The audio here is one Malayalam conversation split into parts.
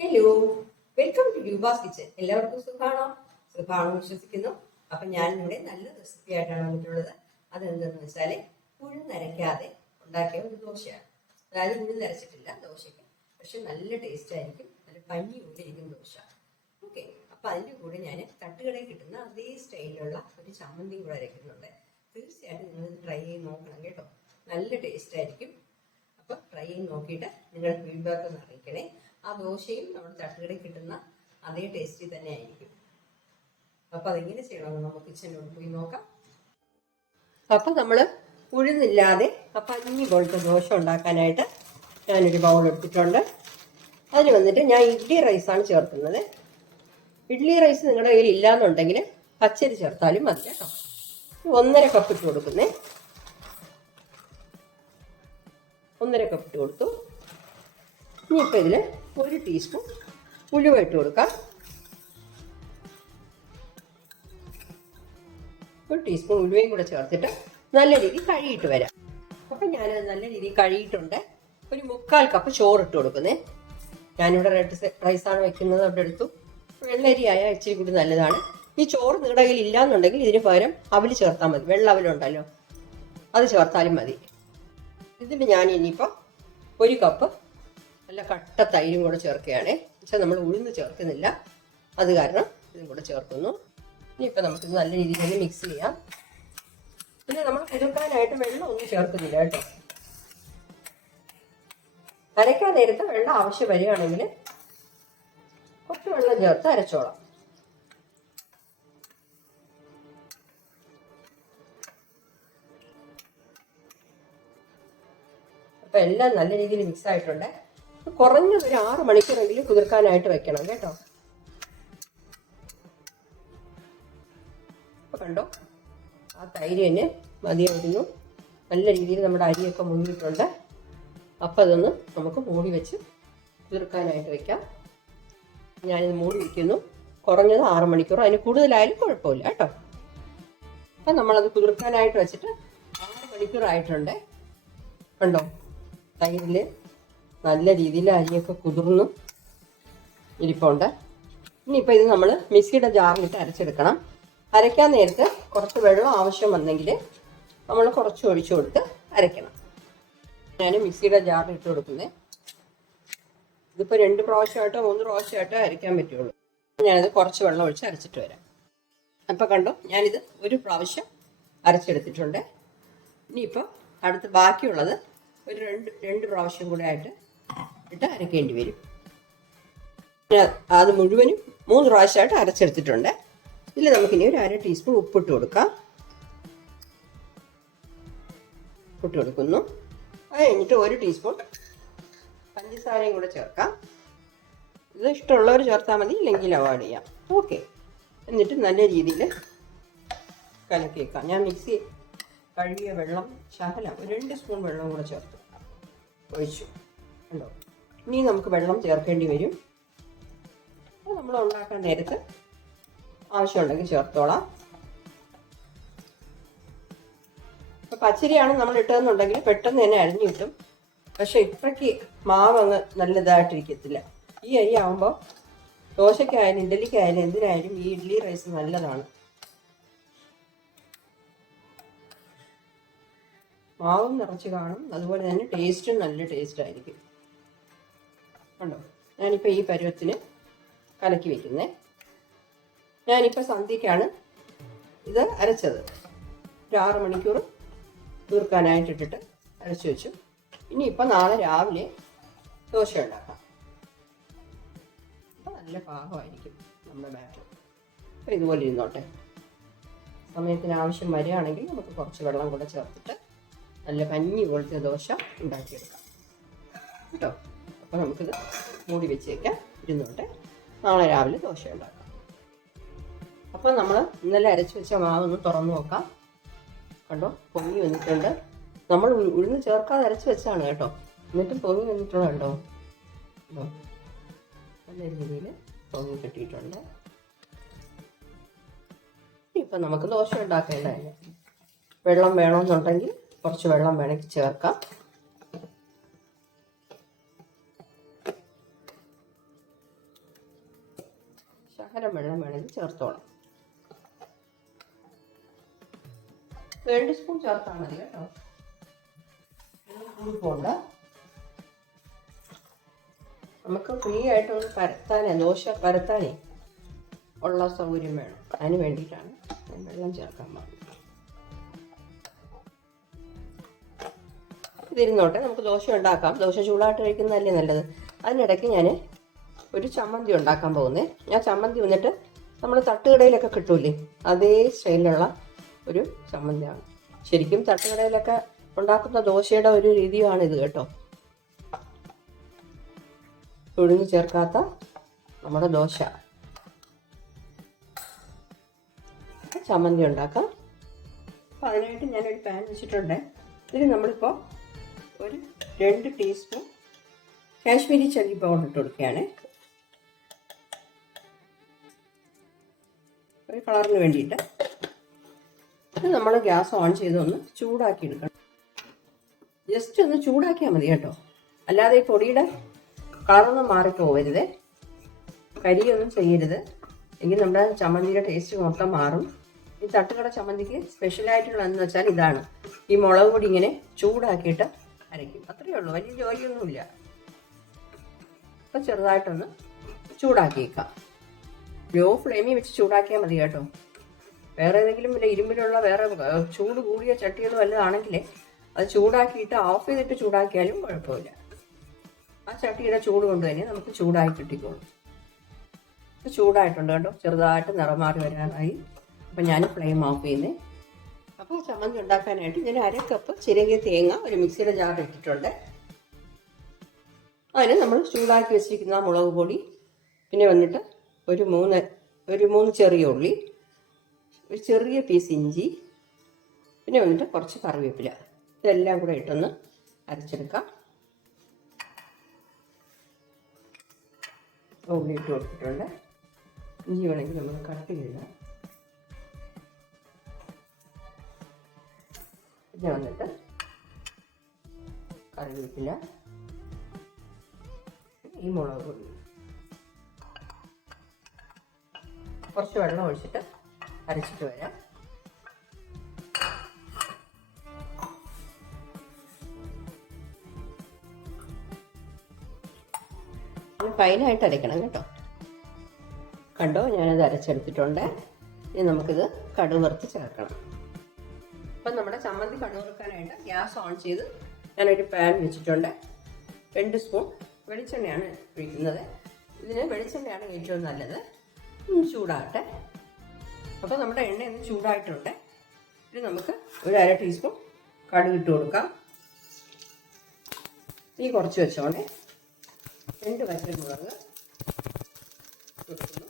Hello welcome to Dubas kitchen എല്ലാവർക്കും സുഖമാണോ സുഖമാണോ വിശ്വസിക്കുന്നു. അപ്പൊ ഇവിടെ നല്ല റെസിപ്പി ആയിട്ടാണ് വന്നിട്ടുള്ളത്. അതെന്തെന്ന് വെച്ചാൽ ഉഴുന്നരയ്ക്കാതെ ഉണ്ടാക്കിയ ഒരു ദോശയാണ്. അതായത് ഉഴുന്നരച്ചിട്ടില്ല ദോശയ്ക്ക്. പക്ഷെ നല്ല ടേസ്റ്റ് ആയിരിക്കും. നല്ല പഞ്ഞി പോലെ ദോശ ഓക്കെ അപ്പൊ അതിന്റെ കൂടെ ഞാൻ തട്ടുകടയിൽ കിട്ടുന്ന അതേ സ്റ്റൈലിലുള്ള ഒരു ചമ്മന്തിയും കൂടെ അരയ്ക്കുന്നുണ്ട്. തീർച്ചയായിട്ടും നിങ്ങൾ ട്രൈ ചെയ്ത് നോക്കണം കേട്ടോ. നല്ല ടേസ്റ്റ് ആയിരിക്കും. അപ്പൊ ട്രൈ ചെയ്ത് നോക്കിയിട്ട് നിങ്ങളുടെ ഫീഡ്ബാക്ക് ഒന്ന് അറിയിക്കണേ. ആ ദോശയും നമ്മൾ തട്ടുകടയിൽ കിട്ടുന്ന അതേ ടേസ്റ്റിൽ തന്നെ ആയിരിക്കും. അപ്പൊ അതെങ്ങനെ ചെയ്യണമെന്ന് നമുക്ക് കിച്ചണിലോട്ട് പോയി നോക്കാം. അപ്പൊ നമ്മൾ ഉഴുന്നില്ലാതെ ആ പഞ്ഞി പോലത്തെ ദോശ ഉണ്ടാക്കാനായിട്ട് ഞാനൊരു ബൗൾ എടുത്തിട്ടുണ്ട്. അതിന് വന്നിട്ട് ഞാൻ ഇഡ്ഡലി റൈസാണ് ചേർക്കുന്നത്. ഇഡ്ഡലി റൈസ് നിങ്ങളുടെ കയ്യിൽ ഇല്ലാന്നുണ്ടെങ്കിൽ പച്ചരി ചേർത്താലും മതി കേട്ടോ. ഒന്നര കപ്പ് ഇട്ട് കൊടുക്കുന്നേ. ഒന്നര കപ്പ് ഇട്ട് കൊടുത്തു. ഇനിയിപ്പോൾ ഇതിൽ ഒരു ടീസ്പൂൺ ഉലുവ ഇട്ട് കൊടുക്കാം. ഒരു ടീസ്പൂൺ ഉലുവയും കൂടെ ചേർത്തിട്ട് നല്ല രീതിയിൽ കഴുകിയിട്ട് വരാം. അപ്പം ഞാനത് നല്ല രീതിയിൽ കഴുകിയിട്ടുണ്ട്. ഒരു മുക്കാൽ കപ്പ് ചോറ് ഇട്ട് കൊടുക്കുന്നേ. ഞാനിവിടെ റെഡ് റൈസാണ് വെക്കുന്നത് അവിടെ എടുത്തു. വെള്ളരിയായ ഇച്ചിരി കൂടി നല്ലതാണ്. ഈ ചോറ് നിങ്ങളുടെ കയ്യിൽ ഇല്ലാന്നുണ്ടെങ്കിൽ ഇതിന് പകരം അവൽ ചേർത്താൽ മതി. വെള്ള അവലുണ്ടല്ലോ അത് ചേർത്താലും മതി. ഇതിൽ ഞാൻ ഇനിയിപ്പോൾ ഒരു കപ്പ് നല്ല കട്ട തൈരും കൂടെ ചേർക്കുകയാണ്. പക്ഷെ നമ്മൾ ഉഴുന്ന് ചേർക്കുന്നില്ല. അത് കാരണം ഇതും കൂടെ ചേർക്കുന്നു. ഇനിയിപ്പോൾ നമുക്കിത് നല്ല രീതിയിൽ തന്നെ മിക്സ് ചെയ്യാം. പിന്നെ നമ്മൾ കുതിർക്കാനായിട്ട് വെള്ളം ഒന്നും ചേർക്കുന്നില്ല കേട്ടോ. അരയ്ക്കാൻ നേരത്തെ വെള്ളം ആവശ്യം വരികയാണെങ്കിൽ കുറച്ച് വെള്ളം ചേർത്ത് അരച്ചോളാം. അപ്പം എല്ലാം നല്ല രീതിയിൽ മിക്സ് ആയിട്ടുണ്ട്. കുറഞ്ഞത് ഒരു ആറ് മണിക്കൂറെങ്കിലും കുതിർക്കാനായിട്ട് വെക്കണം കേട്ടോ. കണ്ടോ? ആ തൈര് തന്നെ മതിയായിരുന്നു നല്ല രീതിയിൽ നമ്മുടെ അരിയൊക്കെ മുങ്ങിയിട്ടുണ്ട്. അപ്പം അതൊന്ന് നമുക്ക് മൂടി വെച്ച് കുതിർക്കാനായിട്ട് വെക്കാം. ഞാനിത് മൂടി വയ്ക്കുന്നു കുറഞ്ഞത് ആറ് മണിക്കൂർ. അതിന് കൂടുതലായാലും കുഴപ്പമില്ല കേട്ടോ. അപ്പം നമ്മളത് കുതിർക്കാനായിട്ട് വെച്ചിട്ട് ആറ് മണിക്കൂർ ആയിട്ടുണ്ട് കണ്ടോ? തൈരിൽ നല്ല രീതിയിൽ അരിയൊക്കെ കുതിർന്നു. ഇരിപ്പുണ്ട്. ഇനിയിപ്പോൾ ഇത് നമ്മൾ മിക്സിയുടെ ജാറിലിട്ട് അരച്ചെടുക്കണം. അരയ്ക്കാൻ നേരത്ത് കുറച്ച് വെള്ളം ആവശ്യം വന്നെങ്കിൽ നമ്മൾ കുറച്ച് ഒഴിച്ചു കൊടുത്ത് അരയ്ക്കണം. ഞാൻ മിക്സിയുടെ ജാറിൽ ഇട്ട് കൊടുക്കുന്നത് ഇതിപ്പോൾ രണ്ട് പ്രാവശ്യമായിട്ടോ മൂന്ന് പ്രാവശ്യമായിട്ടോ അരയ്ക്കാൻ പറ്റുള്ളൂ. ഞാനത് കുറച്ച് വെള്ളം ഒഴിച്ച് അരച്ചിട്ട് വരാം. അപ്പോൾ കണ്ടോ ഞാനിത് ഒരു പ്രാവശ്യം അരച്ചെടുത്തിട്ടുണ്ട്. ഇനിയിപ്പോൾ അടുത്ത് ബാക്കിയുള്ളത് ഒരു രണ്ട് രണ്ട് പ്രാവശ്യം കൂടെ ആയിട്ട് ഇട്ട് അരക്കേണ്ടി വരും. അത് മുഴുവനും മൂന്ന് പ്രാവശ്യമായിട്ട് അരച്ചെടുത്തിട്ടുണ്ട്. ഇതിൽ നമുക്കിനി ഒരു അര ടീസ്പൂൺ ഉപ്പിട്ട് കൊടുക്കാം. ഉപ്പിട്ട് കൊടുക്കുന്നു. അത് കഴിഞ്ഞിട്ട് ഒരു ടീസ്പൂൺ പഞ്ചസാരയും കൂടെ ചേർക്കാം. ഇത് ഇഷ്ടമുള്ളവർ ചേർത്താൽ മതി ഇല്ലെങ്കിൽ അവോയ്ഡ് ചെയ്യാം. ഓക്കെ എന്നിട്ട് നല്ല രീതിയിൽ കലക്കി വെക്കാം. ഞാൻ മിക്സി കഴുകിയ വെള്ളം ശകലം ഒരു രണ്ട് സ്പൂൺ വെള്ളം കൂടെ ചേർത്ത് ഒഴിച്ചു. കണ്ടോ? ഇനി നമുക്ക് വെള്ളം ചേർക്കേണ്ടി വരും. അത് നമ്മൾ ഉണ്ടാക്കാൻ നേരത്ത് ആവശ്യമുണ്ടെങ്കിൽ ചേർത്തോളാം. ഇപ്പം പച്ചരിയാണ് നമ്മൾ ഇട്ടതെന്നുണ്ടെങ്കിൽ പെട്ടെന്ന് തന്നെ അരിഞ്ഞു കിട്ടും. പക്ഷെ ഇത്രയ്ക്ക് മാവ് അങ്ങ് നല്ലതായിട്ടിരിക്കത്തില്ല. ഈ അരി ആവുമ്പോൾ ദോശയ്ക്കായാലും ഇഡ്ഡലിക്കായാലും എന്തിനായാലും ഈ ഇഡ്ഡലി റൈസ് നല്ലതാണ്. മാവും നിറച്ച് കാണും. അതുപോലെ തന്നെ ടേസ്റ്റും നല്ല ടേസ്റ്റ് ആയിരിക്കും. കണ്ടോ? ഞാനിപ്പോൾ ഈ പരുവത്തിന് കലക്കി വയ്ക്കുന്നേ ഞാനിപ്പോൾ സന്ധ്യയ്ക്കാണ് ഇത് അരച്ചത്. ഒരു ആറ് മണിക്കൂർ തീർക്കാനായിട്ടിട്ടിട്ട് അരച്ചു ഇനി ഇപ്പം നാളെ രാവിലെ ദോശ ഉണ്ടാക്കാം. അപ്പം നല്ല പാകമായിരിക്കും നമ്മുടെ ബാറ്റർ. അപ്പം ഇതുപോലെ ഇരുന്നോട്ടെ. സമയത്തിന് ആവശ്യം വരികയാണെങ്കിൽ നമുക്ക് കുറച്ച് വെള്ളം കൂടെ ചേർത്തിട്ട് നല്ല കഞ്ഞി പോലത്തെ ദോശ ഉണ്ടാക്കിയെടുക്കാം. കേട്ടോ? അപ്പോൾ നമുക്കിത് മൂടി വെച്ചേക്കാം. ഇരുന്നോട്ടെ. നാളെ രാവിലെ ദോശ ഉണ്ടാക്കാം. അപ്പോൾ നമ്മൾ ഇന്നലെ അരച്ച് വെച്ച മാവ് ഒന്ന് തുറന്നു നോക്കാം. കണ്ടോ? പൊങ്ങി വന്നിട്ടുണ്ട്. നമ്മൾ ഉഴുന്ന് ചേർക്കാതെ അരച്ച് വെച്ചാണ് കേട്ടോ. എന്നിട്ടും പൊങ്ങി വന്നിട്ടുള്ള കണ്ടോ? കണ്ടോ? നല്ല രീതിയിൽ പൊങ്ങി കിട്ടിയിട്ടുണ്ട്. ഇപ്പം നമുക്ക് ദോശ ഉണ്ടാക്കേണ്ടതല്ലേ വെള്ളം വേണമെന്നുണ്ടെങ്കിൽ കുറച്ച് വെള്ളം വേണമെങ്കിൽ ചേർക്കാം. ശകലം വെള്ളം വേണമെങ്കിൽ ചേർത്തോളാം. രണ്ട് സ്പൂൺ ചേർത്താൽ മതി കേട്ടോ. കൂടി നമുക്ക് ഫ്രീ ആയിട്ട് ആയിട്ടൊന്ന് പരത്താനേ ദോശ പരത്താനേ ഉള്ള സൗകര്യം വേണം. അതിന് വേണ്ടിയിട്ടാണ് വെള്ളം ചേർക്കാൻ പാടില്ല ഇതിരുന്നോട്ടെ നമുക്ക് ദോശ ഉണ്ടാക്കാം. ദോശ ചൂടായിട്ട് കഴിക്കുന്നതല്ലേ നല്ലത്? അതിനിടയ്ക്ക് ഞാൻ ഒരു ചമ്മന്തി ഉണ്ടാക്കാൻ പോകുന്നേ. ഞാൻ ചമ്മന്തി വന്നിട്ട് നമ്മൾ തട്ടുകടയിലൊക്കെ കിട്ടൂലേ? അതേ സ്റ്റൈലിലുള്ള ഒരു ചമ്മന്തിയാണ്. ശരിക്കും തട്ടുകടയിലൊക്കെ ഉണ്ടാക്കുന്ന ദോശയുടെ ഒരു രീതിയാണ് ഇത് കേട്ടോ. ഉഴുന്ന് ചേർക്കാത്ത നമ്മുടെ ദോശ. ചമ്മന്തി ഉണ്ടാക്കാം. അപ്പോൾ അതിനായിട്ട് ഞാനൊരു പാൻ വെച്ചിട്ടുണ്ട്. ഇതിൽ നമ്മളിപ്പോൾ ഒരു രണ്ട് ടീസ്പൂൺ കാശ്മീരി ചല്ലി പൗഡർ ഇട്ട് കൊടുക്കുകയാണ്. ഒരു കളറിന് വേണ്ടിയിട്ട് ഇത് നമ്മൾ ഗ്യാസ് ഓൺ ചെയ്ത് ഒന്ന് ചൂടാക്കി എടുക്കണം. ജസ്റ്റ് ഒന്ന് ചൂടാക്കിയാൽ മതി കേട്ടോ. അല്ലാതെ ഈ പൊടിയുടെ കളറൊന്നും മാറിപ്പോവരുത് കരിയൊന്നും ചെയ്യരുത്. എങ്കിൽ നമ്മുടെ ചമ്മന്തിയുടെ ടേസ്റ്റ് മൊത്തം മാറും. ഈ തട്ടുകട ചമ്മന്തിക്ക് സ്പെഷ്യലായിട്ടുള്ളതെന്ന് വെച്ചാൽ ഇതാണ്. ഈ മുളക് പൊടി ഇങ്ങനെ ചൂടാക്കിയിട്ട് അരയ്ക്കും. അത്രയേ ഉള്ളൂ. വലിയ ജോലിയൊന്നുമില്ല. അപ്പം ചെറുതായിട്ടൊന്ന് ചൂടാക്കിയേക്കാം. ലോ ഫ്ലെയിമിൽ വെച്ച് ചൂടാക്കിയാൽ മതി കേട്ടോ. വേറെ ഏതെങ്കിലും പിന്നെ ഇരുമ്പിലുള്ള വേറെ ചൂട് കൂടിയ ചട്ടികൾ വല്ലതാണെങ്കിൽ അത് ചൂടാക്കിയിട്ട് ഓഫ് ചെയ്തിട്ട് ചൂടാക്കിയാലും കുഴപ്പമില്ല. ആ ചട്ടിയുടെ ചൂട് കൊണ്ട് തന്നെ നമുക്ക് ചൂടായി കിട്ടിക്കോളും. ചൂടായിട്ടുണ്ട് കേട്ടോ. ചെറുതായിട്ട് നിറം മാറി വരാനായി. അപ്പം ഞാൻ ഫ്ലെയിം ഓഫ് ചെയ്യുന്നത് അപ്പോൾ ചമ്മന്തി ഉണ്ടാക്കാനായിട്ട് ഞാൻ അര കപ്പ് ചിരകിയ തേങ്ങ ഒരു മിക്സിയുടെ ജാർ ഇട്ടിട്ടുണ്ട്. അതിന് നമ്മൾ ചൂടാക്കി വെച്ചിരിക്കുന്ന മുളക് പൊടി. പിന്നെ വന്നിട്ട് ഒരു മൂന്ന് ഒരു മൂന്ന് ചെറിയ ഉള്ളി ഒരു ചെറിയ പീസ് ഇഞ്ചി പിന്നെ വന്നിട്ട് കുറച്ച് കറിവേപ്പില. ഇതെല്ലാം കൂടെ ഇട്ടൊന്ന് അരച്ചെടുക്കാം. ഉള്ളി ഇട്ട് കൊടുത്തിട്ടുണ്ട്. ഇഞ്ചി വേണമെങ്കിൽ നമ്മൾ കട്ട് ചെയ്യുന്നത് പിന്നെ വന്നിട്ട് കറിവേപ്പില ഈ മുളക് പൊടി. കുറച്ച് വെള്ളം ഒഴിച്ചിട്ട് അരച്ചിട്ട് വരാം. ഫൈനായിട്ട് അരയ്ക്കണം കേട്ടോ. കണ്ടോ? ഞാനത് അരച്ചെടുത്തിട്ടുണ്ട്. ഇനി നമുക്കിത് കടുക് വറുത്ത് ചേർക്കണം. അപ്പം നമ്മുടെ ചമ്മന്തി കടുവറുക്കാനായിട്ട് ഗ്യാസ് ഓൺ ചെയ്ത് ഞാനൊരു പാൻ വെച്ചിട്ടുണ്ട്. രണ്ട് സ്പൂൺ വെളിച്ചെണ്ണയാണ് ഒഴിക്കുന്നത്. ഇതിന് വെളിച്ചെണ്ണയാണ് ഏറ്റവും നല്ലത്. ചൂടാകട്ടെ. അപ്പോൾ നമ്മുടെ എണ്ണ ഒന്ന് ചൂടായിട്ടുണ്ട്. ഇത് നമുക്ക് ഒരു അര ടീസ്പൂൺ കടുക് ഇട്ട് കൊടുക്കാം. ഈ കുറച്ച് വെച്ചോണേ രണ്ട് വറ്റൽമുളക് കൊടുക്കുന്നു.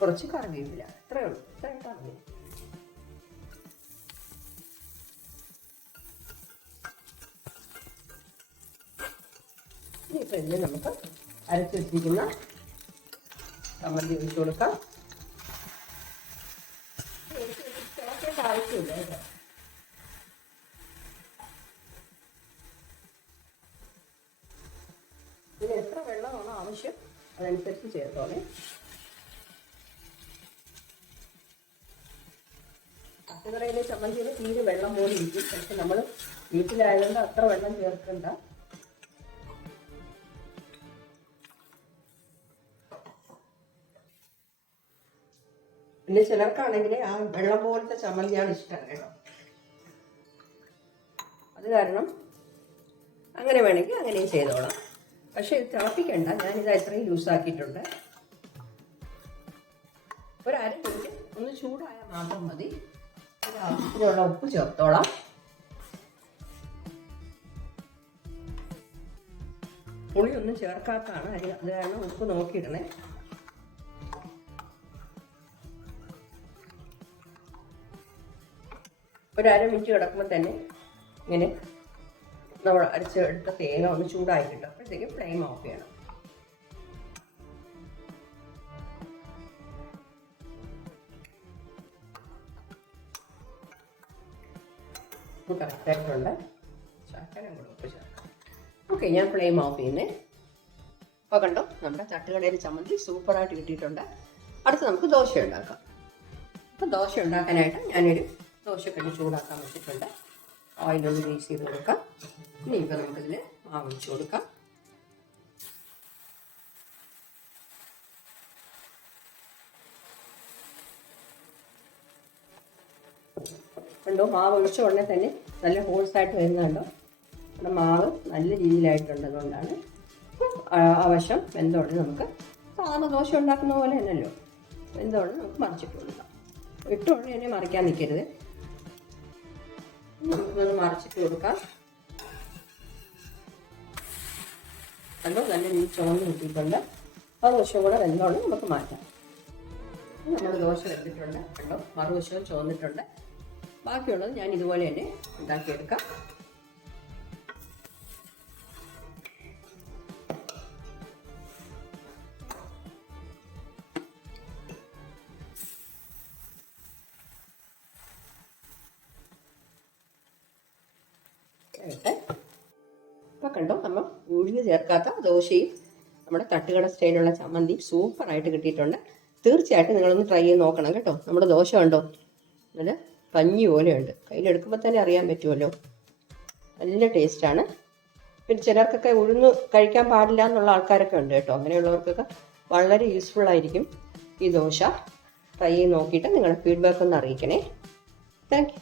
കുറച്ച് കറിവേപ്പില ഇത്രയേ ഉള്ളൂ. ഇതിൽ നമുക്ക് അരച്ച് ചമ്മന്തി ഒഴിച്ചു കൊടുക്കാം. ആവശ്യമില്ല കേട്ടോ എത്ര വെള്ളമാണോ ആവശ്യം അതനുസരിച്ച് ചേർത്തോളേ. പച്ചക്കറിയിലെ ചമ്മന്തിയിൽ തീരെ വെള്ളം പോലെ ഇരിക്കും. പക്ഷെ നമ്മൾ വീട്ടിലായതുകൊണ്ട് അത്ര വെള്ളം ചേർക്കണ്ട. പിന്നെ ചിലർക്കാണെങ്കിൽ ആ വെള്ളം പോലത്തെ ചമ്മന്തിയാണ് ഇഷ്ടം അത് കാരണം അങ്ങനെ വേണമെങ്കിൽ അങ്ങനെയും ചെയ്തോളാം. പക്ഷെ ഇത് തിളപ്പിക്കണ്ട ഞാനിത് ഇത്രയും ലൂസാക്കിയിട്ടുണ്ട് ഒരു അര മിനിറ്റ് ഒന്ന് ചൂടായാൽ മാത്രം മതി. ആവശ്യത്തിനുള്ള ഉപ്പ് ചേർത്തോളാം. പുളിയൊന്നും ചേർക്കാത്തതാണ് അരി അത് കാരണം ഉപ്പ് നോക്കിയിടണേ. ഒരു അര മിനിറ്റ് കിടക്കുമ്പോൾ തന്നെ ഇങ്ങനെ നമ്മൾ അരച്ചെടുത്ത തേങ്ങ ഒന്ന് ചൂടായി കിട്ടും അപ്പോഴത്തേക്ക് ഫ്ലെയിം ഓഫ് ചെയ്യണം. കറക്റ്റായിട്ടുണ്ട് ശർക്കര കൂടെ ഉപ്പ് ചേർക്കാം. ഓക്കെ ഞാൻ ഫ്ലെയിം ഓഫ് ചെയ്യുന്നേ. അപ്പോൾ കണ്ടോ നമ്മുടെ തട്ടുകടയിൽ ചമ്മന്തി സൂപ്പറായിട്ട് കിട്ടിയിട്ടുണ്ട്. അടുത്ത് നമുക്ക് ദോശ ഉണ്ടാക്കാം. അപ്പം ദോശ ഉണ്ടാക്കാനായിട്ട് ഞാനൊരു ദോശക്കണ്ണി ചൂടാക്കാൻ വെച്ചിട്ടുണ്ട്. ഓയിലൊന്ന് ഗ്രീസ് ചെയ്ത് കൊടുക്കാം. ഇനി ഇപ്പം നമുക്കിതിൽ മാവ് വെച്ച് കൊടുക്കാം. കണ്ടോ മാവ് ഒഴിച്ച ഉടനെ തന്നെ നല്ല ഹോൾസായിട്ട് വരുന്നുണ്ടോ നമ്മുടെ മാവ് നല്ല രീതിയിലായിട്ടുണ്ട് അതുകൊണ്ടാണ്. ആ ആ വശം വെന്തോടെ നമുക്ക് സാധാരണ ദോശ ഉണ്ടാക്കുന്ന പോലെ തന്നെയല്ലോ. വെന്തോടെ നമുക്ക് മറിച്ചിട്ട് കൊടുക്കാം. ഇട്ട ഉടനെ തന്നെ മറിക്കാൻ നിൽക്കരുത്. നമുക്കൊന്ന് മറിച്ചിട്ട് കൊടുക്കാം. കണ്ടോ? നല്ല രീതി ചുവന്ന് കിട്ടിയിട്ടുണ്ട്. ആ ദോശ കൂടെ വെന്തോടെ നമുക്ക് മാറ്റാം. നമ്മൾ ദോശ വെച്ചിട്ടുണ്ട് കണ്ടോ? മറുവശവും ചുവന്നിട്ടുണ്ട്. ബാക്കിയുള്ളത് ഞാൻ ഇതുപോലെ തന്നെ ഉണ്ടാക്കിയെടുക്കാം. കണ്ടോ നമ്മൾ ഉഴുന്ന് ചേർക്കാത്ത ദോശയും നമ്മുടെ തട്ടുകട സ്റ്റൈലുള്ള ചമ്മന്തി സൂപ്പറായിട്ട് കിട്ടിയിട്ടുണ്ട്. തീർച്ചയായിട്ടും നിങ്ങളൊന്ന് ട്രൈ ചെയ്ത് നോക്കണം കേട്ടോ. നമ്മുടെ ദോശ കണ്ടോ? നല്ല പഞ്ഞി പോലെയുണ്ട്. കയ്യിലെടുക്കുമ്പോൾ തന്നെ അറിയാൻ പറ്റുമല്ലോ. നല്ല ടേസ്റ്റാണ് പിന്നെ ചിലർക്കൊക്കെ ഉഴുന്ന് കഴിക്കാൻ പാടില്ല എന്നുള്ള ആൾക്കാരൊക്കെ ഉണ്ട് കേട്ടോ. അങ്ങനെയുള്ളവർക്കൊക്കെ വളരെ യൂസ്ഫുൾ ആയിരിക്കും ഈ ദോശ. ട്രൈ ചെയ്ത് നോക്കിയിട്ട് നിങ്ങളുടെ ഫീഡ്ബാക്ക് ഒന്ന് അറിയിക്കണേ. താങ്ക്